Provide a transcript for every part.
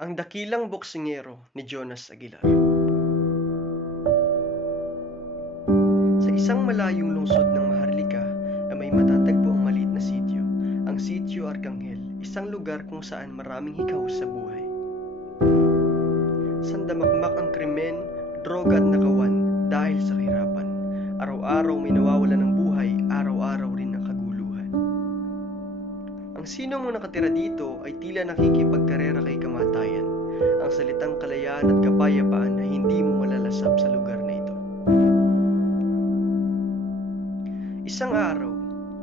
Ang Dakilang Boksingero ni Jonas Aguilar. Sa isang malayong lungsod ng Maharlika ay may matatagpo ang maliit na sitio, ang Sitio Arcangel, isang lugar kung saan maraming hikaw sa buhay. Sandamakmak ang krimen, droga at nakawan dahil sa kahirapan. Araw-araw may nawawalan ng buhay, araw-araw rin ang kaguluhan. Ang sino mong nakatira dito ay tila nakikipagkarera kay kamatayan. Ang salitang kalayaan at kapayapaan na hindi mo malalasap sa lugar na ito. Isang araw,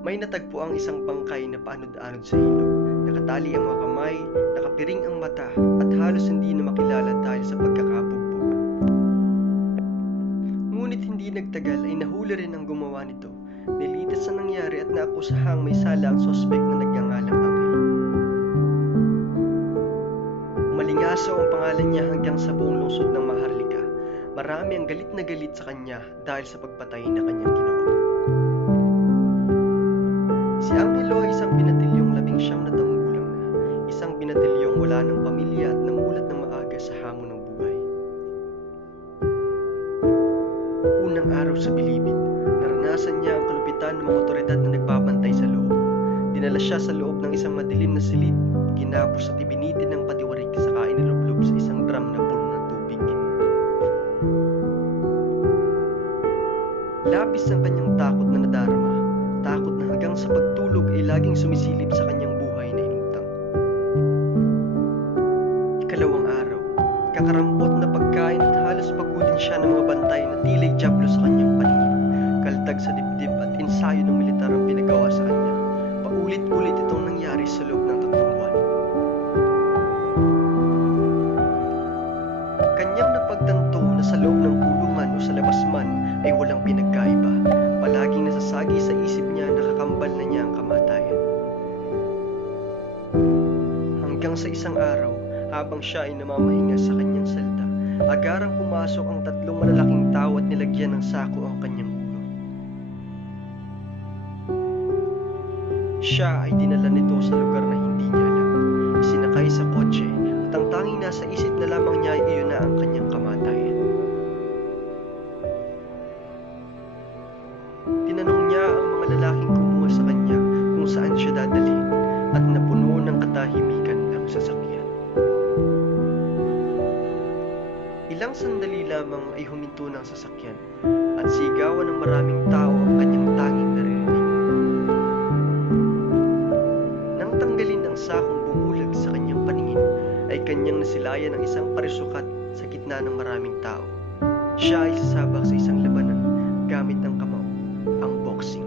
may natagpo ang isang bangkay na paanod-anod sa ilog. Nakatali ang mga kamay, nakapiring ang mata, at halos hindi na makilala dahil sa pagkakabugbog. Ngunit hindi nagtagal ay nahuli rin ang gumawa nito. Nilitas sa nangyari at naakusahang may sala ang sospek na nagngangalang Anghel. Malingaso ang pangalan niya hanggang sa buong lungsod ng Maharlika. Marami ang galit na galit sa kanya dahil sa pagpatay na kanyang ginawa. Si Angelo ay isang binatilyong 19 na taong gulang na. Isang binatilyong wala ng pamilya at namulat ng maaga sa hamon ng buhay. Unang araw sa bilibid, naranasan niya ang kalupitan ng mga otoridad na nagbabantay sa loob. Dinala siya sa loob ng isang madilim na silid, ginapos at ibinitid ng patiwarik saka inilublob sa isang drum na puno ng tubig. Labis ang kanyang takot na nadarama, takot na hanggang sa pagtulog ay laging sumisilip sa kanyang buhay na inutang. Ikalawang araw, kakarampot na pagkain at halos pagudin siya ng mga bantay na tila'y dyablo sa kanyang paningin. Kaltag sa dibdib at ensayo ng militar ang pinagawa sa kanya. Paulit-ulit itong nangyari sa loob ng 3 buwan. Kanyang napagtanto na sa loob ng kulungan o sa labas man ay walang pinagkaiba. Palaging nasasagi sa isip niya na kakambal na niya ang kamatayan. Hanggang sa isang araw, habang siya ay namamahinga sa kanyang selda, agarang pumasok ang 3 malalaking tao at nilagyan ng sako ang kanyang ulo. Siya ay dinala nito sa lugar na hindi niya alam. Isinakay sa kotse at ang tanging nasa isip na lamang niya ay iyon na ang kanyang kamatayan. Tinanong niya ang mga lalaking kumuha sa kanya kung saan siya dadalhin at napuno ng katahimikan ang sasakyan. Ilang sandali lamang ay huminto ng sasakyan at sigawan ng maraming tao ang kanyang tanging naririnig. Nang tanggalin ang sakong bumulag sa kanyang paningin, ay kanyang nasilayan ng isang parisukat sa gitna ng maraming tao. Siya ay sasabak sa isang labanan gamit ang kamao, ang boxing.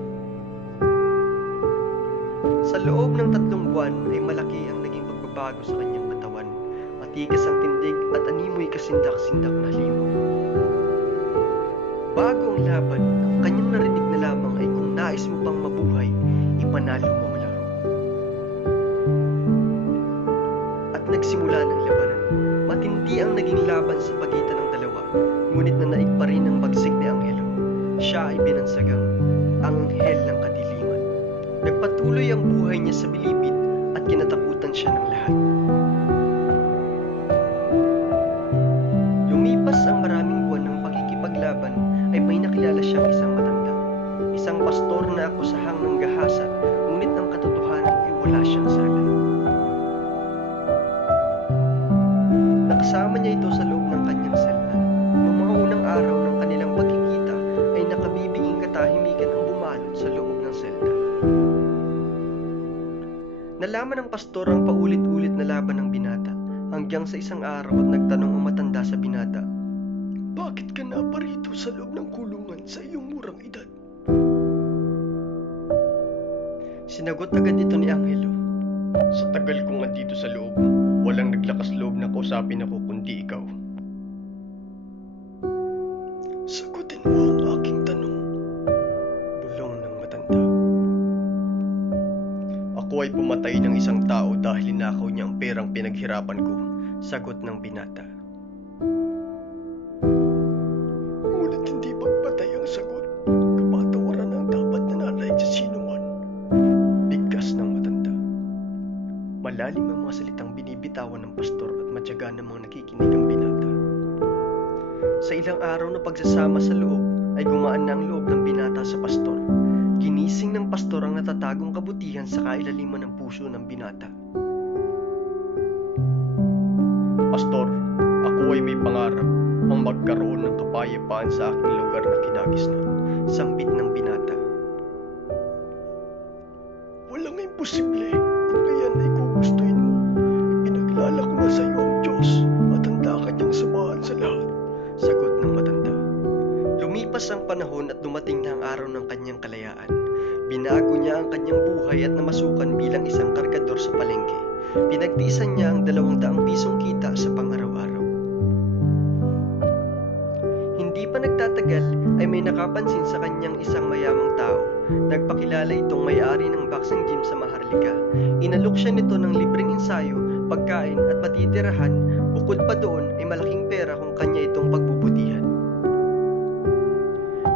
Sa loob ng 3 buwan ay malaki ang naging pagbabago sa kanyang katawan. Matigas ang tindig at animoy kasindak-sindak na halimaw. Bago ang laban, ang kanyang narinig na lamang ay kung nais mo pang mabuhay, ipanalo mo ang laro. At nagsimula ng labanan. Matindi ang naging laban sa pagitan ng dalawa, ngunit nanaig pa rin ang bagsik ni Angelo. Siya ay binansagang anghel ng kadiliman. Nagpatuloy ang buhay niya sa bilibid at kinatakutan siya ng lahat. Lumipas ang maraming buwan ng pakikipaglaban ay may nakilala siyang isang matanda. Isang pastor na akusahang nanggahasa, ngunit ang katotohanan ay wala siyang sala. Nakasama niya ito sa loob ng kanyang selda. Noong mga unang araw ng kanilang pagkikita ay nakabibinging katahimikan ang bumalot sa loob ng selda. Nalaman ng pastor ang paulit-ulit na laban ng binata hanggang sa isang araw at nagtanong ang matanda sa binata, "Bakit ka naparito sa loob ng kulungan sa iyong murang edad?" Sinagot agad ito ni Angelo, "Sa tagal kong andito sa loob, walang naglakas loob na kausapin ako kundi ikaw." "Sagutin mo ang aking tanong," bulong ng matanda. "Ako ay pumatay ng isang tao dahil ninakaw niya ang perang pinaghirapan ko," sagot ng binata. "Ngunit hindi pagpatay ang sagot. Kapatawaran ang dapat nananaig sa sino man," bigkas ng matanda. Malalim ang mga salitang binibitawan ng pastor. pastor at matyaga namang nakikinig ang binata. Sa ilang araw na pagsasama sa loob ay gumaan na ang loob ng binata sa pastor. Ginising ng pastor ang natatagong kabutihan sa kailaliman ng puso ng binata. Pastor, ako ay may pangarap ang magkaroon ng kapayapaan sa aking lugar na kinagisnan. Sambit ng binata. Walang imposible kung kayan ay gugustuhin mo. Ipinaglala ko na sa iyo ang Diyos at handa kanyang samahan sa lahat. Sagot ng matanda. Lumipas ang panahon at dumating na ang araw ng kanyang kalayaan. Binago niya ang kanyang buhay at namasukan bilang isang kargador sa palengke. Pinagtiisan niya ang 200 pisong kita sa pang-araw-araw. Hindi pa nagtatagal ay may nakapansin sa kanyang isang mayamang tao. Nagpakilala itong may-ari ng boxing gym sa Maharlika. Inalok siya nito ng libreng ensayo, pagkain at patitirahan. Bukod pa doon ay malaking pera kung kanya itong pagbubutihan.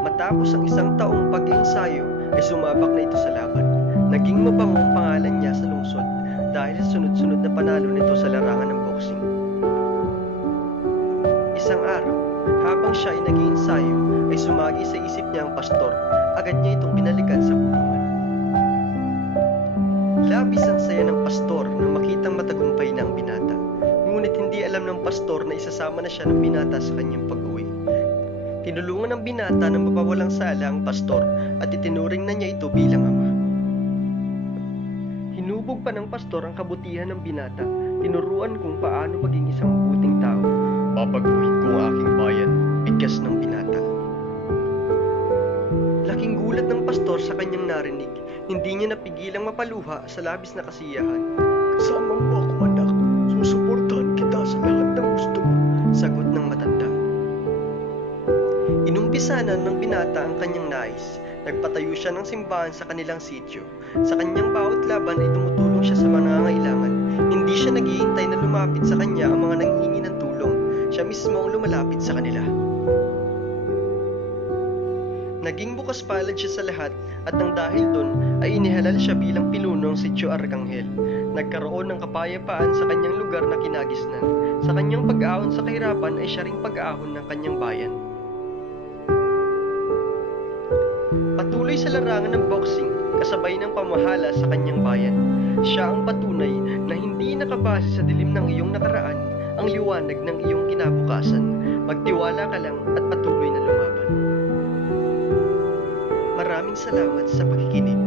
Matapos ang isang taong pag-ensayo ay sumabak na ito sa laban. Naging mabango ang pangalan niya sa lungsod dahil sa sunod-sunod na panalo nito sa larangan ng boxing. Isang araw, habang siya ay nag-iensayo, ay sumagi sa isip niya ang pastor. Agad niya itong binalikan sa kulungan. Labis ang saya ng pastor nang makitang matagumpay na ang binata. Ngunit hindi alam ng pastor na isasama na siya ng binata sa kanyang pag-uwi. Tinulungan ng binata na mapawalang sala ang pastor at itinuring na niya ito bilang ama. Hinubog pa ng pastor ang kabutihan ng binata. Tinuruan kung paano maging isang mabuting tao. Babaguhin ko ang aking bayan, bigkas ng binata. Laking gulat ng pastor sa kanyang narinig. Hindi niya napigilang mapaluha sa labis na kasiyahan. Kasama mo ako, anak. Susuportahan kita sa lahat ng gusto mo. Sagot ng matanda. Inumpisanan ng binata ang kanyang nais. Nagpatayo siya ng simbahan sa kanilang sityo. Sa kanyang bawat laban ay tumutulong siya sa mga nangangailangan. Hindi siya naghihintay na lumapit sa kanya ang mga nanghihingi ng tulong. Siya mismo ang lumalapit sa kanila. Naging bukas palad siya sa lahat at nang dahil doon ay inihalal siya bilang pinuno ng Sitio Arcangel. Nagkaroon ng kapayapaan sa kanyang lugar na kinagisnan. Sa kanyang pag-ahon sa kahirapan ay siya ring pag-ahon ng kanyang bayan. Patuloy sa larangan ng boxing, kasabay ng pamahala sa kanyang bayan. Siya ang patunay na hindi nakabase sa dilim ng iyong nakaraan ang liwanag ng iyong kinabukasan. Magtiwala ka lang at patuloy na lumaban. Maraming salamat sa pakikinig.